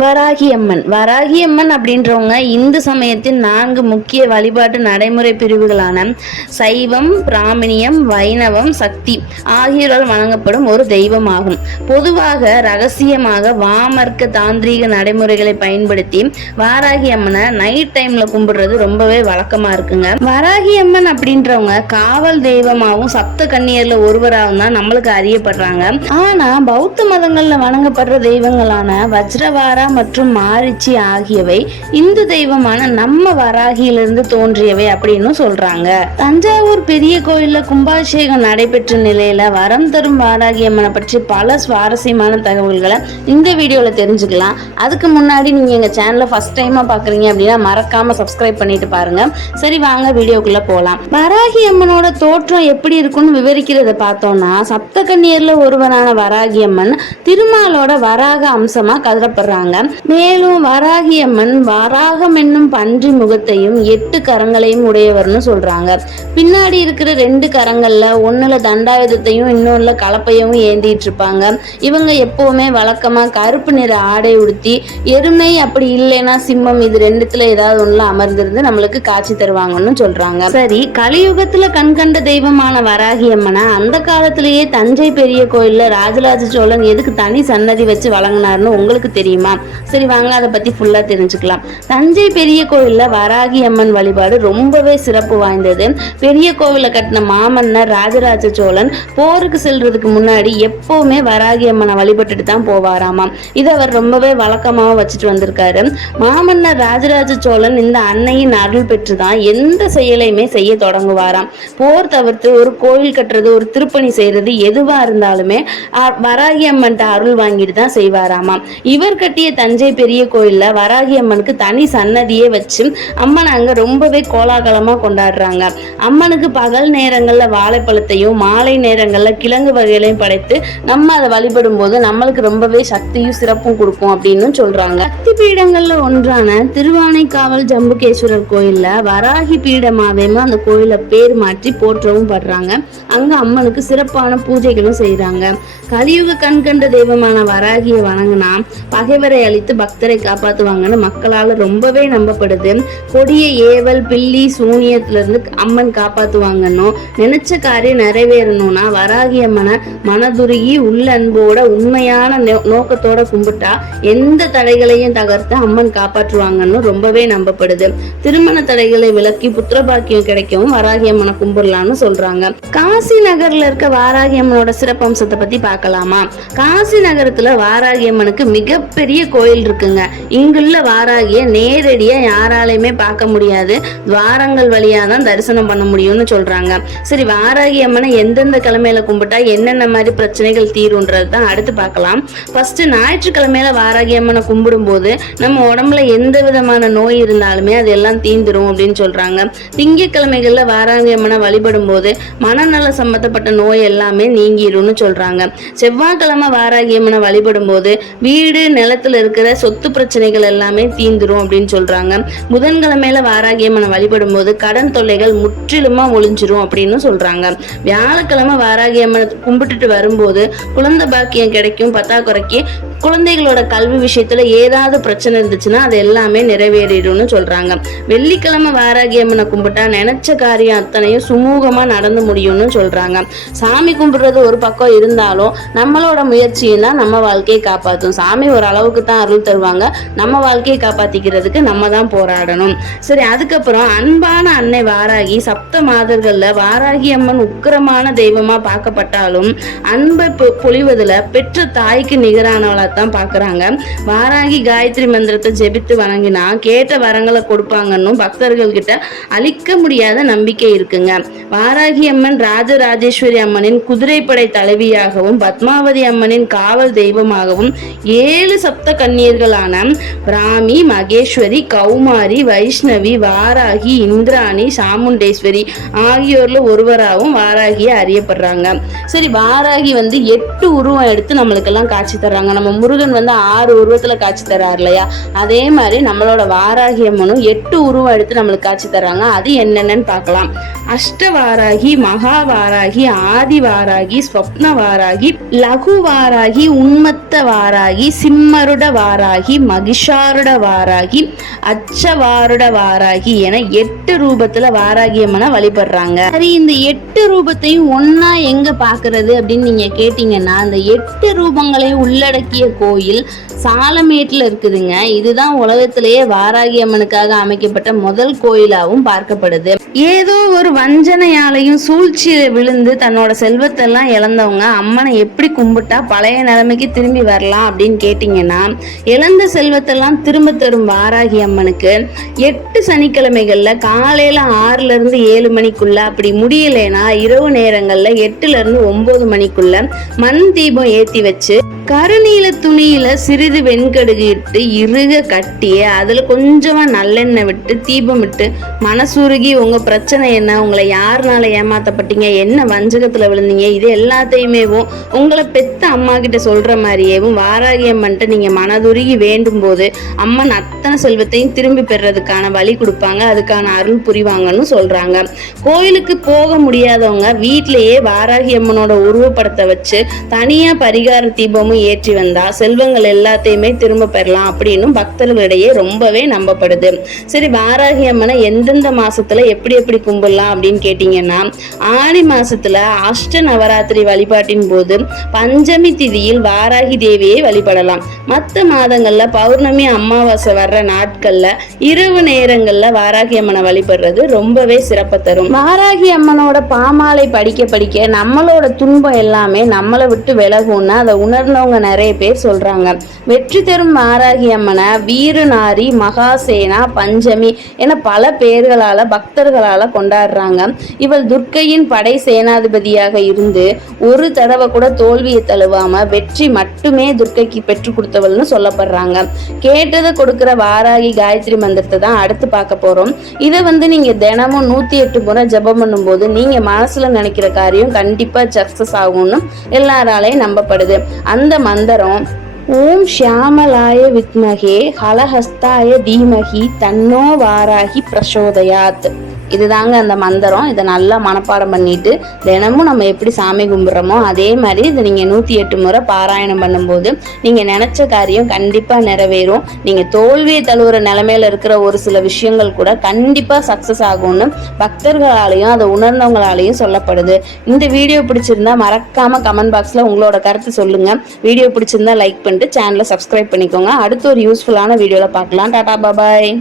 வராகியம்மன். வராகியம்மன் அப்படின்றவங்க இந்து சமயத்தின் நான்கு முக்கிய வழிபாட்டு நடைமுறை பிரிவுகளான சைவம் பிராமணியம் வைணவம் சக்தி ஆகியோரால் வணங்கப்படும் ஒரு தெய்வமாகும். பொதுவாக ரகசியமாக வாமர்க்க தாந்திரீக நடைமுறைகளை பயன்படுத்தி வாராகி அம்மனை நைட் டைம்ல கும்பிடுறது ரொம்பவே வழக்கமா இருக்குங்க. வராகி அம்மன் அப்படின்றவங்க காவல் தெய்வமாகவும் சப்த கன்னியர்ல ஒருவராகவும் தான் நம்மளுக்கு அறியப்படுறாங்க. ஆனா பௌத்த மதங்கள்ல வணங்கப்படுற தெய்வங்களான வஜ்ரவார மற்றும் மாரிச்சி ஆகியவை இந்து தெய்வமான நம்ம வராகியிலிருந்து தோன்றியவை அப்படின்னு சொல்றாங்க. தஞ்சாவூர் பெரிய கோயில்ல கும்பாபிஷேகம் நடைபெற்ற நிலையில வரம் தரும் வாராகி அம்மனை பற்றி பல சுவாரஸ்யமான தகவல்களை இந்த வீடியோல தெரிஞ்சுக்கலாம். அதுக்கு முன்னாடி நீங்க எங்க சேனலை ஃபர்ஸ்ட் டைமா பாக்குறீங்க அப்படின்னா மறக்காம சப்ஸ்கிரைப் பண்ணிட்டு பாருங்க. சரி வாங்க வீடியோக்குள்ள போகலாம் வராகி அம்மனோட தோற்றம் எப்படி இருக்கும்னு விவரிக்கிறத பார்த்தோம்னா சப்தகன்னியர்ல ஒருவரான வராகி அம்மன் திருமாலோட வராக அம்சமா கருதப்படுறாங்க. மேலும் வராகி அம்மன் வராகம் என்னும் பன்றி முகத்தையும் எட்டு கரங்களையும் உடையவர்னு சொல்றாங்க. பின்னாடி இருக்கிற ரெண்டு கரங்கள்ல ஒன்னுல தண்டாயுதத்தையும் இன்னொன்னுல கலப்பையும் ஏந்திட்டு இருப்பாங்க. இவங்க எப்பவுமே வழக்கமா கருப்பு நிற ஆடை உடுத்தி எருமை அப்படி இல்லைன்னா சிம்மம் இது ரெண்டுத்துல ஏதாவது ஒண்ணுல அமர்ந்திருந்து நம்மளுக்கு காட்சி தருவாங்கன்னு சொல்றாங்க. சரி கலியுகத்துல கண்கண்ட தெய்வமான வராகி அம்மனை அந்த காலத்திலேயே தஞ்சை பெரிய கோயில்ல ராஜராஜ சோழன் எதுக்கு தனி சன்னதி வச்சு வழங்கினார்னு உங்களுக்கு தெரியுமா? சரி வாங்க அதை பத்தி ஃபுல்லா தெரிஞ்சுக்கலாம். தஞ்சை பெரிய கோயில்ல வராகி அம்மன் வழிபாடு ரொம்பவே சிறப்பு வாய்ந்தது. பெரிய கோவிலை கட்டின மாமன்னர் ராஜராஜ சோழன் போருக்கு செல்றதுக்கு முன்னாடி எப்பவுமே வராகி அம்மனை வழிபட்டுட்டு தான் போவாராமாம். இதை அவர் ரொம்பவே வழக்கமாக வச்சுட்டு வந்திருக்காரு. மாமன்னர் ராஜராஜ சோழன் இந்த அன்னையின் அருள் பெற்று தான் எந்த செயலையுமே செய்ய தொடங்குவாராம். போர் தவிர்த்து ஒரு கோயில் கட்டுறது ஒரு திருப்பணி செய்யறது எதுவா இருந்தாலுமே வராகி அம்மன்ட்ட அருள் வாங்கிட்டு தான் செய்வாராமாம். இவர் கட்டிய தஞ்சை பெரிய கோயில்ல வராகி அம்மனுக்கு தனி சன்னதியே வச்சு அம்மனை அங்க ரொம்பவே கோலாகலமா கொண்டாடுறாங்க. அம்மனுக்கு பகல் நேரங்கள்ல வாழைப்பழத்தையும் மாலை நேரங்கள்ல கிழங்கு வகைகளையும் படைத்து நம்ம அதை வழிபடும் போது நம்மளுக்கு ரொம்பவே சக்தியும் சிறப்பும் கொடுக்கும் அப்படின்னு சொல்றாங்க. சக்தி பீடங்கள்ல ஒன்றான திருவானைக்காவல் ஜம்புகேஸ்வரர் கோயில்ல வராகி பீடமாவேமா அந்த கோயிலை பேர் மாற்றி போற்றவும் படுறாங்க. அங்க அம்மனுக்கு சிறப்பான பூஜைகளும் செய்றாங்க. கலியுக கண்கண்ட தெய்வமான வராகியை வணங்கினா பகைவரை அழித்து பக்தரை காப்பாற்றுவாங்கன்னு மக்களால் ரொம்பவே நம்பப்படுது. கொடிய ஏவல் பில்லி சூனியத்திலிருந்து அம்மன் காப்பாத்துவாங்கன்னு நினைச்ச காரியம் நிறைவேறணும்னா வராகி அம்மனை மனதுருகி உள்ள அன்போட உண்மையான நோக்கத்தோட கும்பிட்டா எந்த தடைகளையும் தகர்த்து அம்மன் காப்பாற்றுவாங்கன்னு ரொம்பவே நம்பப்படுது. திருமண தடைகளை விலக்கி புத்திர பாக்கியம் கிடைக்கவும் வராகி அம்மனை கும்பிடலாம்னு சொல்றாங்க. காசி நகர்ல இருக்க வாராகி அம்மனோட சிறப்பம்சத்தை பத்தி பார்க்கலாமா? காசி நகரத்துல வாராகி அம்மனுக்கு மிகப்பெரிய கோயில் இருக்குங்க. இங்குள்ள வாராகிய நேரடியா யாராலையுமே பார்க்க முடியாது. துவாரங்கள் வழியா தான் தரிசனம் பண்ண முடியும்னு சொல்றாங்க. சரி வாராகி அம்மனை எந்தெந்த கிழமையில கும்பிட்டா என்னென்ன மாதிரி பிரச்சனைகள் தீரும்ன்றது தான் அடுத்து பார்க்கலாம். ஃபர்ஸ்ட் ஞாயிற்றுக்கிழமையில வாராகி அம்மனை கும்பிடும்போது நம்ம உடம்புல எந்த விதமான நோய் இருந்தாலுமே அது எல்லாம் தீந்துரும் அப்படின்னு சொல்றாங்க. திங்கட்கிழமைகள்ல வாராகி அம்மனை வழிபடும் போது மனநல சம்பந்தப்பட்ட நோய் எல்லாமே நீங்கிரும்னு சொல்றாங்க. செவ்வாய்க்கிழமை வாராகி அம்மனை வழிபடும் போது வீடு நிலத்துல இருக்கிற சொத்து பிரச்சனைகள் எல்லாமே தீந்துரும் அப்படின்னு சொல்றாங்க. புதன்கிழமையில வாராகி அம்மனை வழிபடும் போது கடன் தொல்லைகள் முற்றிலுமா ஒளிஞ்சிரும் அப்படின்னு சொல்றாங்க. வியாழக்கிழமை வாராகி அம்மனை கும்பிட்டுட்டு வரும்போது குழந்தை பாக்கியம் கிடைக்கும் பத்தாக்குறைக்கு குழந்தைகளோட கல்வி விஷயத்துல ஏதாவது பிரச்சனை இருந்துச்சுன்னா அது எல்லாமே நிறைவேறிடும்னு சொல்றாங்க. வெள்ளிக்கிழமை வாராகி அம்மனை கும்பிட்டா நினைச்ச காரியம் அத்தனையும் சுமூகமா நடந்து முடியும்னு சொல்றாங்க. சாமி கும்பிடுறது ஒரு பக்கம் இருந்தாலும் நம்மளோட முயற்சியும் தான் நம்ம வாழ்க்கையை காப்பாற்றும் சாமி ஒரு அளவுக்கு தான் அருள் தருவாங்க. நம்ம வாழ்க்கையை காப்பாத்திக்கிறதுக்கு நம்ம தான் போராடணும். சரி அதுக்கப்புறம் அன்பான அன்னை வாராகி சப்த மாதர்கள்ல வாராகி அம்மன் உக்கிரமான தெய்வமா பார்க்கப்பட்டாலும் அன்பை பொழிவதில் பெற்ற தாய்க்கு நிகரானவளாக தான் பார்க்குறாங்க. வாராகி காயத்ரி மந்திரத்தை ஜெபித்து வணங்கினா கேட்ட வரங்களை கொடுப்பாங்கன்னு பக்தர்கள் கிட்ட அழிக்க முடியாத நம்பிக்கை இருக்குங்க. வாராகி அம்மன் ராஜராஜேஸ்வரி அம்மனின் குதிரைப்படை தலைவியாகவும் பத்மாவதி அம்மனின் காவல் தெய்வமாகவும் ஏழு சப்த கன்னியர்களான பிராமி மகேஸ்வரி கௌமாரி வைஷ்ணவி வாராகி இந்திராணி சாமுண்டேஸ்வரி ஆகியோர்ல ஒருவராகவும் வாராகியை அறியப்படுறாங்க. சரி வாராகி வந்து எட்டு உருவம் எடுத்து நம்மளுக்கெல்லாம் காட்சி தர்றாங்க. நம்ம முருகன் வந்து ஆறு உருவத்துல காட்சி தர்றாரு இல்லையா? அதே மாதிரி நம்மளோட வாராகி அம்மனும் எட்டு உருவம் எடுத்து நம்மளுக்கு காட்சி தர்றாங்க. அது என்னென்னு பார்க்கலாம். அஷ்ட வாராகி மகா வாராகி ஆதி வாராகி ஸ்வப்ன வாராகி லகு வாராகி உன்மத்த வாராகி சிம்மருட வாராகி மகிஷாருட வாராகி அச்சவாருட வாராகி என எட்டு ரூபத்துல வாராகி அம்மனை வழிபடுறாங்க. சரி இந்த எட்டு ரூபத்தையும் ஒன்னா எங்க பாக்குறது அப்படின்னு நீங்க கேட்டீங்கன்னா அந்த எட்டு ரூபங்களையும் உள்ளடக்கிய கோயில் சாலமேட்டில் இருக்குதுங்க. இதுதான் உலகத்திலேயே வாராகி அம்மனுக்காக அமைக்கப்பட்ட முதல் கோயிலாகவும் பார்க்கப்படுது. ஏதோ ஒரு வஞ்சனையாலையும் சூழ்ச்சியில விழுந்து தன்னோட செல்வத்தெல்லாம் இழந்தவங்க அம்மனை எப்படி கும்பிட்டா பழைய நிலைமைக்கு திரும்பி வரலாம் அப்படின்னு கேட்டிங்கன்னா இழந்த செல்வத்தெல்லாம் திரும்ப தரும் வாராகி அம்மனுக்கு எட்டு சனிக்கிழமைகளில் காலையில ஆறுல இருந்து ஏழு மணிக்குள்ள அப்படி முடியலைன்னா இரவு நேரங்களில் எட்டுல இருந்து ஒன்பது மணிக்குள்ள மண் தீபம் ஏற்றி வச்சு கருநீல துணியில சிறிது வெண்கடுகு இட்டு இறுக கட்டி அதில் கொஞ்சமாக நல்லெண்ணெய் விட்டு தீபம் விட்டு மனசுருகி பிரச்சனை என்ன? உங்களை யாருனால ஏமாத்தப்பட்டீங்க? என்ன வஞ்சகத்துல விழுந்தீங்க? இது எல்லாத்தையுமேவும் உங்களை பெத்த அம்மா கிட்ட சொல்ற மாதிரியேவும் வாராகி அம்மன்ட்டு நீங்க மனதுருகி வேண்டும் போது அம்மன் அத்தனை செல்வத்தையும் திரும்பி பெறதுக்கான வழி கொடுப்பாங்க. அதுக்கான அருள் புரிவாங்கன்னு சொல்றாங்க. கோயிலுக்கு போக முடியாதவங்க வீட்டிலேயே வாராகி அம்மனோட உருவப்படத்தை வச்சு தனியா பரிகார தீபமும் ஏற்றி வந்தா செல்வங்கள் எல்லாத்தையுமே திரும்ப பெறலாம் அப்படின்னும் பக்தர்களிடையே ரொம்பவே நம்பப்படுது. சரி வாராகி அம்மனை எந்தெந்த மாசத்துல எப்படி எப்படி கும்பிடலாம் அப்படின்னு கேட்டீங்கன்னா ஆணி மாசத்துல அஷ்ட நவராத்திரி வழிபாட்டின் போது பஞ்சமி திதியில் வாராகி தேவியை வழிபடலாம். மற்ற மாதங்கள்ல பௌர்ணமி அமாவாசை வர்ற நாட்கள்ல இரவு நேரங்கள்ல வாராகி அம்மனை வழிபடுறது ரொம்பவே சிறப்ப தரும். வாராகி அம்மனோட பாமாலை படிக்க படிக்க நம்மளோட துன்பம் எல்லாமே நம்மளை விட்டு விலகும்னு அதை உணர்ந்தவங்க நிறைய பேர் சொல்றாங்க. வெற்றி தரும் வாராகி அம்மனை வீரநாரி மகாசேனா பஞ்சமி என பல பெயர்களால விழாக்களால் கொண்டாடுறாங்க. இவள் துர்க்கையின் படை சேனாதிபதியாக இருந்து ஒரு தடவை கூட தோல்வியை தழுவாம வெற்றி மட்டுமே துர்க்கைக்கு பெற்று கொடுத்தவள்னு சொல்லப்படுறாங்க. கேட்டதை கொடுக்கிற வாராகி காயத்ரி மந்திரத்தை தான் அடுத்து பார்க்க போறோம். இதை வந்து நீங்க தினமும் நூத்தி எட்டு முறை ஜெபம் பண்ணும்போது நீங்க மனசுல நினைக்கிற காரியம் கண்டிப்பா சக்சஸ் ஆகும்னு எல்லாராலையும் நம்பப்படுது. அந்த மந்திரம் ஓம் ஷியாமலாய வித்மகே ஹலஹஸ்தாய தீமகி தன்னோ வாராகி பிரசோதயாத். இதுதாங்க அந்த மந்திரம். இதை நல்லா மனப்பாடம் பண்ணிட்டு தினமும் நம்ம எப்படி சாமி கும்பிட்றோமோ அதே மாதிரி இதை நீங்கள் நூற்றி எட்டு முறை பாராயணம் பண்ணும்போது நீங்கள் நினச்ச காரியம் கண்டிப்பாக நிறைவேறும். நீங்கள் தோல்வியை தழுவுற நிலமையில இருக்கிற ஒரு சில விஷயங்கள் கூட கண்டிப்பாக சக்ஸஸ் ஆகும்னு பக்தர்களாலையும் அதை உணர்ந்தவங்களாலையும் சொல்லப்படுது. இந்த வீடியோ பிடிச்சிருந்தா மறக்காமல் கமெண்ட் பாக்ஸில் உங்களோட கருத்து சொல்லுங்கள் வீடியோ பிடிச்சிருந்தா லைக் பண்ணிட்டு சேனலை சப்ஸ்கிரைப் பண்ணிக்கோங்க. அடுத்து ஒரு யூஸ்ஃபுல்லான வீடியோவில் பார்க்கலாம். டாடா பாபாய்